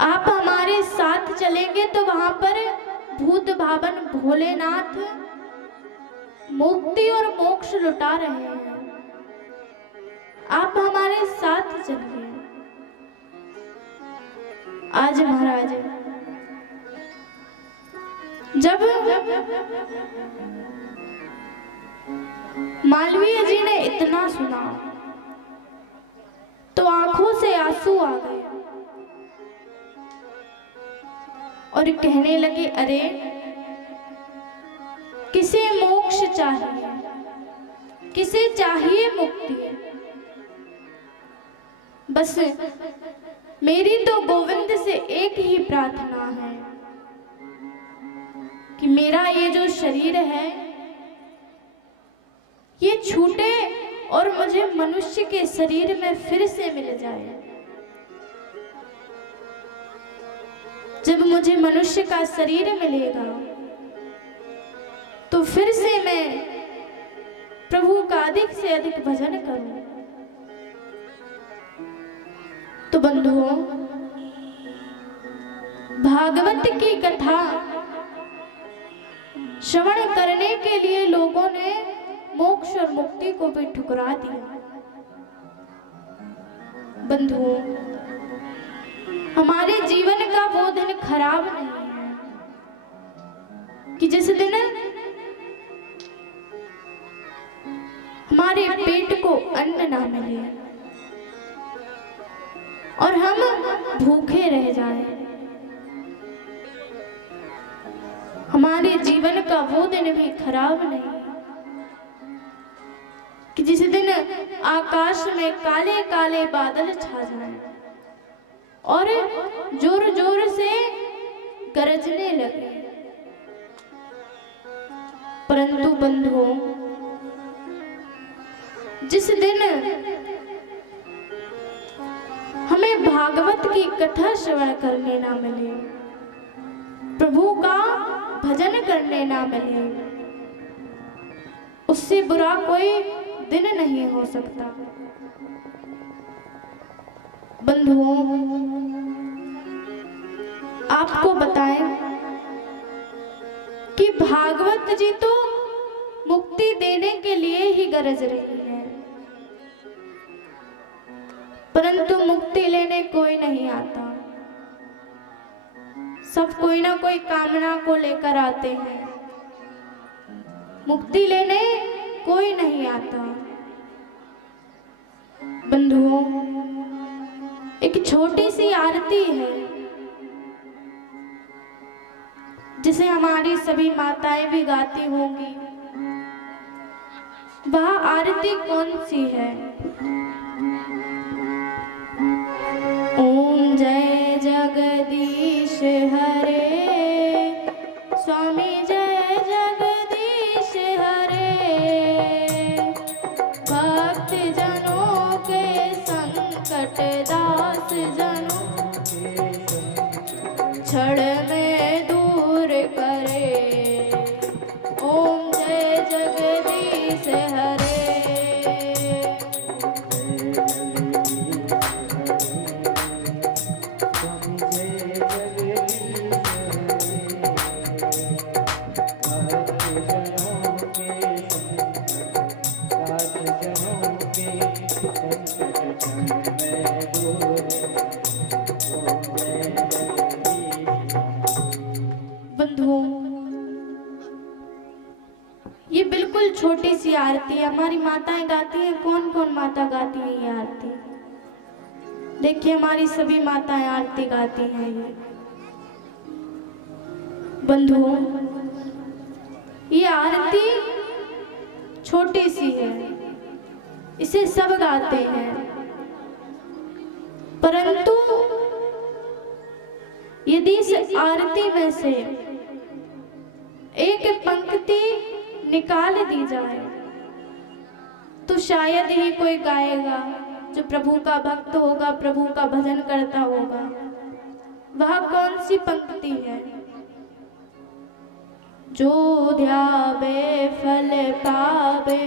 आप हमारे साथ चलेंगे तो वहां पर भूत भावन भोलेनाथ मुक्ति और मोक्ष लुटा रहे हैं। आप हमारे साथ चलिए। आज महाराज जब मालवीय जी ने इतना सुना तो आंखों से आंसू आ गए और कहने लगे, अरे किसे मोक्ष चाहिए, किसे चाहिए मुक्ति। बस मेरी तो गोविंद से एक ही प्रार्थना है कि मेरा ये जो शरीर है ये छूटे और मुझे मनुष्य के शरीर में फिर से मिल जाए। जब मुझे मनुष्य का शरीर मिलेगा तो फिर से मैं प्रभु का अधिक से अधिक भजन करूं। तो बंधुओं, भागवत की कथा श्रवण करने के लिए लोगों ने मोक्ष और मुक्ति को भी ठुकरा दिया। बंधुओं, हमारे जीवन का वो दिन खराब नहीं है कि जिस दिन हमारे पेट को अन्न ना मिले और हम भूखे रह जाएं। हमारे जीवन का वो दिन भी खराब नहीं कि जिस दिन आकाश में काले काले बादल छा जाएं और जोर जोर से गरजने लगे। परंतु बंधुओं, जिस दिन हमें भागवत की कथा श्रवण करने ना मिले, प्रभु का भजन करने ना मिले, उससे बुरा कोई दिन नहीं हो सकता। बंधुओं, आपको बताएं कि भागवत जी तो मुक्ति देने के लिए ही गरज रही है, परंतु मुक्ति लेने कोई नहीं आता। सब कोई ना कोई कामना को लेकर आते हैं, मुक्ति लेने कोई नहीं आता। बंधुओं, एक छोटी सी आरती है जिसे हमारी सभी माताएं भी गाती होंगी। वह आरती कौन सी है? ओम जय जगदीश हरे, स्वामी जय जगदीश हरे, भक्त जनों के संकट दास जनों क्षण में दूर करे। ओम जय जगदीश हरे। ये बिल्कुल छोटी सी आरती है, हमारी माताएं गाती हैं। कौन कौन माता गाती है ये आरती? देखिए, हमारी सभी माताएं आरती गाती हैं। ये बंधुओं, ये आरती छोटी सी है, इसे सब गाते हैं, परंतु यदि इस आरती में से एक पंक्ति निकाल दी जाए तो शायद ही कोई गाएगा जो प्रभु का भक्त होगा, प्रभु का भजन करता होगा। वह कौन सी पंक्ति है? जो ध्यावे फल पावे,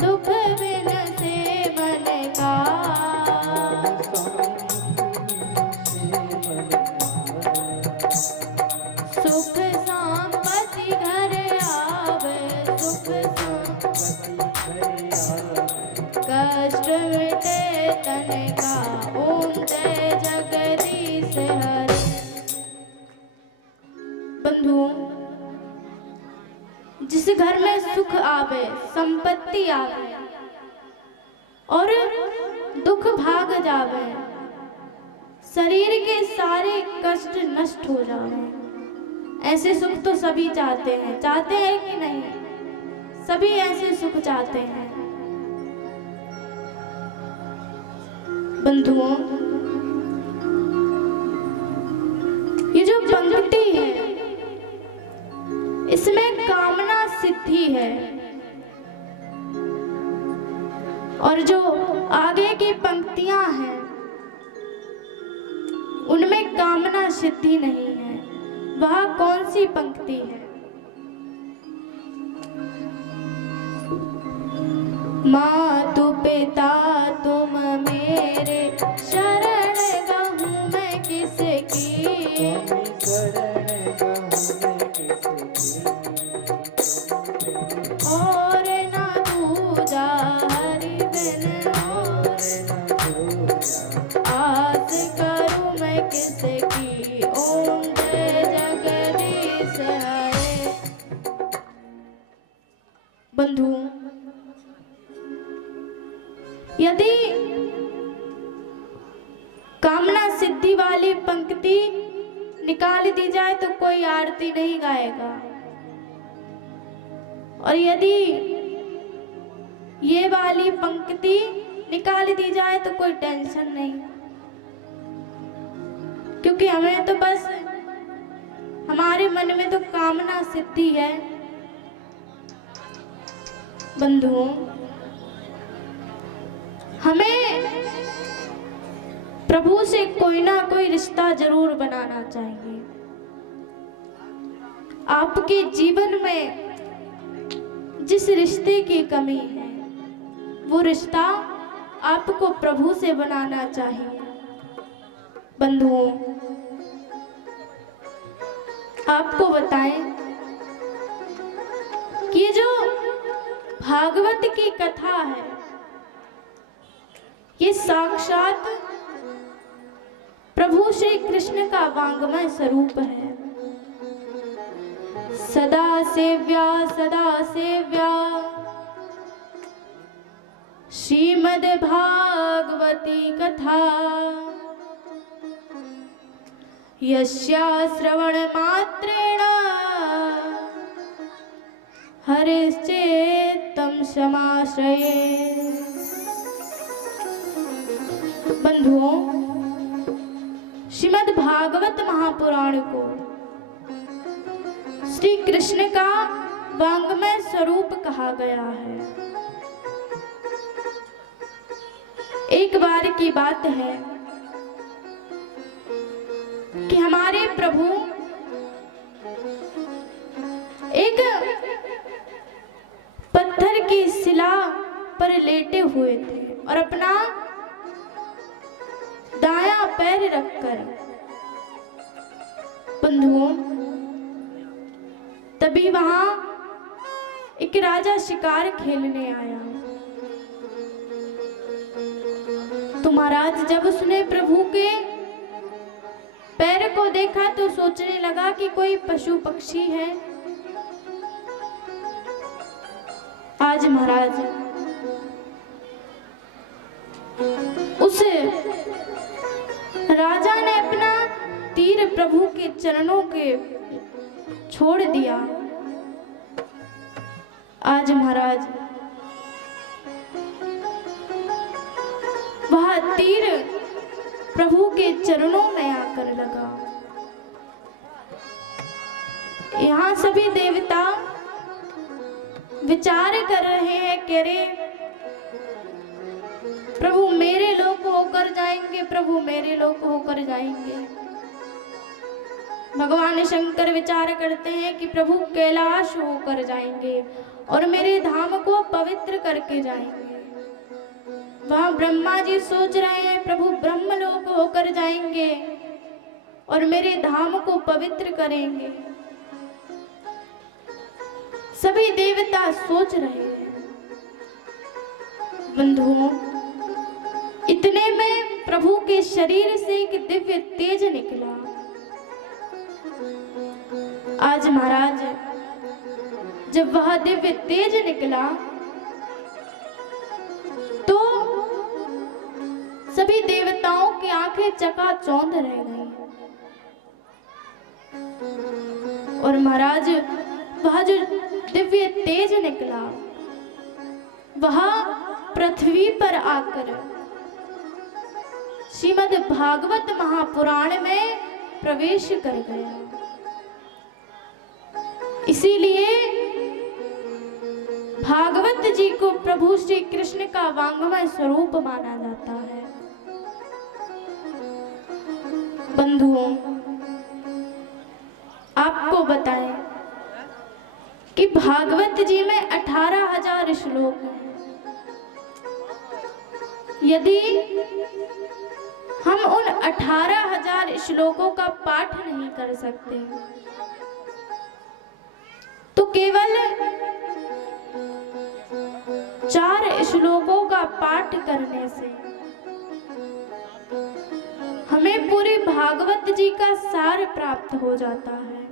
दुख बिन से मन का, जगदीश हरे। बंधुओं, जिस घर में सुख आवे, संपत्ति आवे और दुख भाग जावे, शरीर के सारे कष्ट नष्ट हो जावे, ऐसे सुख तो सभी चाहते हैं कि नहीं? सभी ऐसे सुख चाहते हैं। बंधुओं, ये जो पंक्ति है इसमें कामना सिद्धि है और जो आगे की पंक्तियां हैं उनमें कामना सिद्धि नहीं है। वह कौन सी पंक्ति है? मातु पिता तुम मेरे, शरण गहूँ मैं किसकी, और ना दूजा हरि बिन, आस करूँ मैं किसकी, ओम जय जगदीश हरे। बंधुओं, यदि कामना सिद्धि वाली पंक्ति निकाल दी जाए तो कोई आरती नहीं गाएगा, और यदि ये वाली पंक्ति निकाल दी जाए तो कोई टेंशन नहीं, क्योंकि हमें तो बस हमारे मन में तो कामना सिद्धि है। बंधुओं, हमें प्रभु से कोई ना कोई रिश्ता जरूर बनाना चाहिए। आपके जीवन में जिस रिश्ते की कमी है वो रिश्ता आपको प्रभु से बनाना चाहिए। बंधुओं, आपको बताएं कि ये जो भागवत की कथा है ये साक्षात प्रभु श्री कृष्ण का वांग्मय स्वरूप है। सदा सेव्या श्रीमद् भागवती कथा, यस्या श्रवण मात्रेण हरिश्चेत्तं समाश्रये। बंधुओं, श्रीमद् भागवत महापुराण को श्री कृष्ण का वांग्मय स्वरूप कहा गया है। एक बार की बात है कि हमारे प्रभु एक पत्थर की शिला पर लेटे हुए थे और अपना दायां पैर रखकर। बंधुओं, तभी वहां एक राजा शिकार खेलने आया। तो महाराज जब उसने प्रभु के पैर को देखा तो सोचने लगा कि कोई पशु पक्षी है। आज महाराज उस राजा ने अपना तीर प्रभु के चरणों के छोड़ दिया। आज महाराज वह तीर प्रभु के चरणों में आकर लगा। यहाँ सभी देवता विचार कर रहे हैं कि रे प्रभु मेरे लोक होकर जाएंगे, प्रभु मेरे लोक होकर जाएंगे। भगवान शंकर विचार करते हैं कि प्रभु कैलाश होकर जाएंगे और मेरे धाम को पवित्र करके जाएंगे। वहां ब्रह्मा जी सोच रहे हैं प्रभु ब्रह्मलोक होकर जाएंगे और मेरे धाम को पवित्र करेंगे। सभी देवता सोच रहे हैं। बंधुओं, इतने में प्रभु के शरीर से एक दिव्य आज महाराज जब वह दिव्य तेज निकला तो सभी देवताओं की आंखें चकाचौंध रह गई। और महाराज वह जो दिव्य तेज निकला वह पृथ्वी पर आकर श्रीमद् भागवत महापुराण में प्रवेश कर गया। इसीलिए भागवत जी को प्रभु श्री कृष्ण का वांग्मय स्वरूप माना जाता है। बंधुओं, आपको बताएं कि भागवत जी में 18,000 श्लोक हैं। यदि हम उन 18,000 श्लोकों का पाठ नहीं कर सकते तो केवल 4 श्लोकों का पाठ करने से हमें पूरी भागवत जी का सार प्राप्त हो जाता है।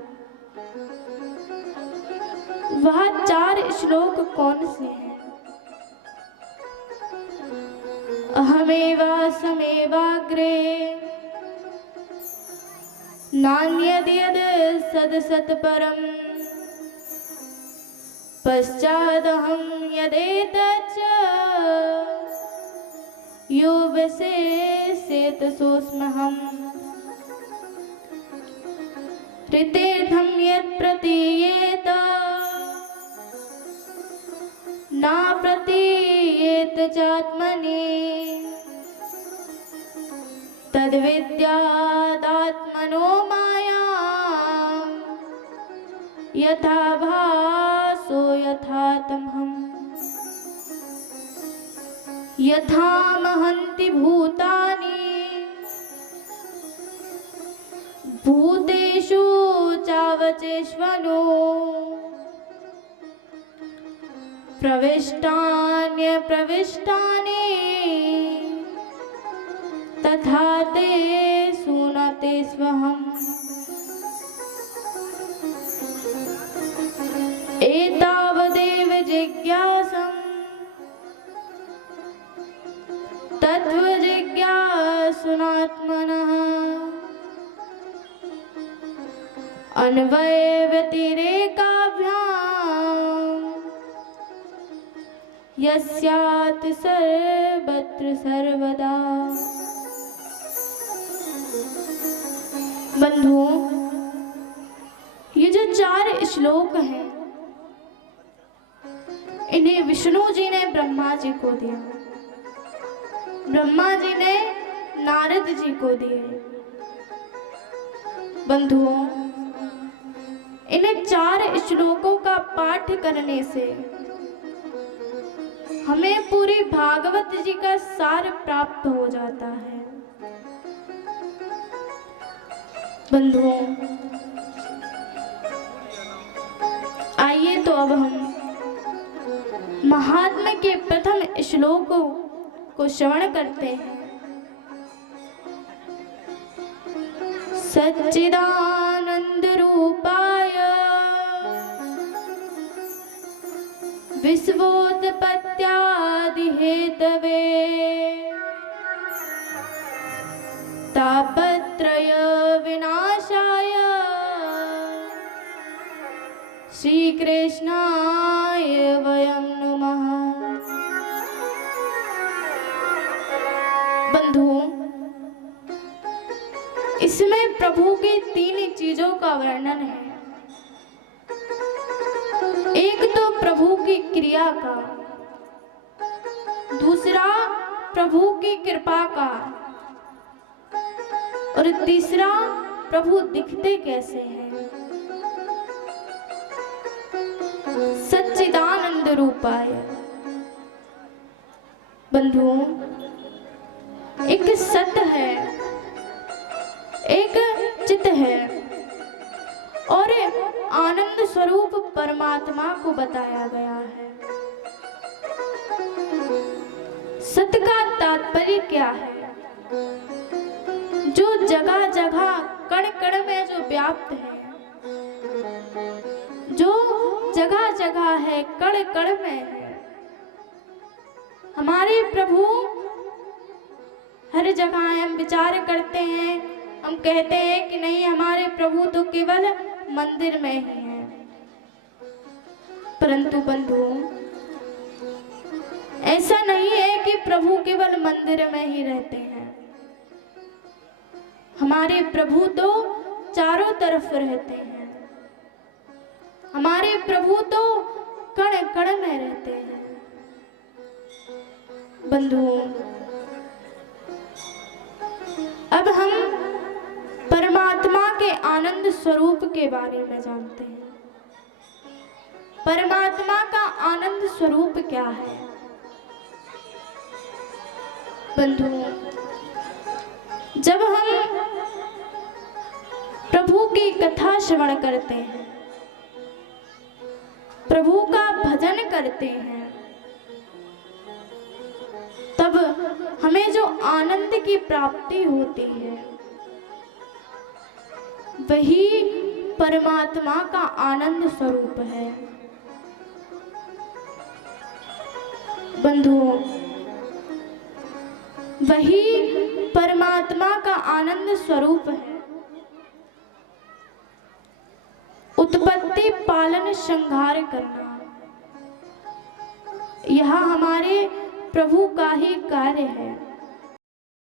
वह 4 श्लोक कौन से हैं? अहमेवा समेवाग्रे नान्यद्यद् सदसत् परम् पश्चादहं यदेतच्च यो विशेषेत सोऽस्म्यहम् ऋतेऽर्थं यत् प्रतीयेत न प्रतीयेत चात्मनि तद्विद्यादात्मनो मायां यथा भासो यथा तमहम् यथा महन्ति भूतानि भूतेषु चावचेष्वनो प्रविष्टान्यप्रविष्टानि तथा ते सुनते स्वहम् एतावदेव जिज्ञासम् तत्त्वजिज्ञासुनात्मनः अन्वयव्यतिरेकाभ्याम् यस्यात् सर्वत्र सर्वदा। बंधुओं, ये जो 4 श्लोक हैं इन्हें विष्णु जी ने ब्रह्मा जी को दिया, ब्रह्मा जी ने नारद जी को दिए। बंधुओं, इन्हें 4 श्लोकों का पाठ करने से हमें पूरी भागवत जी का सार प्राप्त हो जाता है। बंधुओं, आइए तो अब हम महात्म्य के प्रथम श्लोकों को श्रवण करते हैं। सच्चिदानंद रूपाय विश्वोत्पत्त्यादि हेतवे तापत्रय विनाशाय श्री कृष्णाय वयं नमः। बंधुओं, इसमें प्रभु की 3 चीजों का वर्णन है। एक तो प्रभु की क्रिया का, दूसरा प्रभु की कृपा का, और तीसरा प्रभु दिखते कैसे हैं। सच्चिदानंद रूपाय। बंधुओं, एक सत है, एक चित है और आनंद स्वरूप परमात्मा को बताया गया है। सत का तात्पर्य क्या है? जो जगह जगह कण कण में जो व्याप्त है कण कण में है। हमारे प्रभु हर जगह हम विचार करते हैं, हम कहते हैं कि नहीं हमारे प्रभु तो केवल मंदिर में ही हैं, परंतु बंधुओं ऐसा नहीं है कि प्रभु केवल मंदिर में ही रहते हैं। हमारे प्रभु तो चारों तरफ रहते हैं। हमारे प्रभु तो कण कण में रहते हैं। बंधुओं, अब हम परमात्मा के आनंद स्वरूप के बारे में जानते हैं। परमात्मा का आनंद स्वरूप क्या है? बंधुओं, जब हम प्रभु की कथा श्रवण करते हैं, प्रभु का भजन करते हैं, तब हमें जो आनंद की प्राप्ति होती है वही परमात्मा का आनंद स्वरूप है। बंधुओं, वही परमात्मा का आनंद स्वरूप है। उत्पत्ति पालन संहार करना यह हमारे प्रभु का ही कार्य है।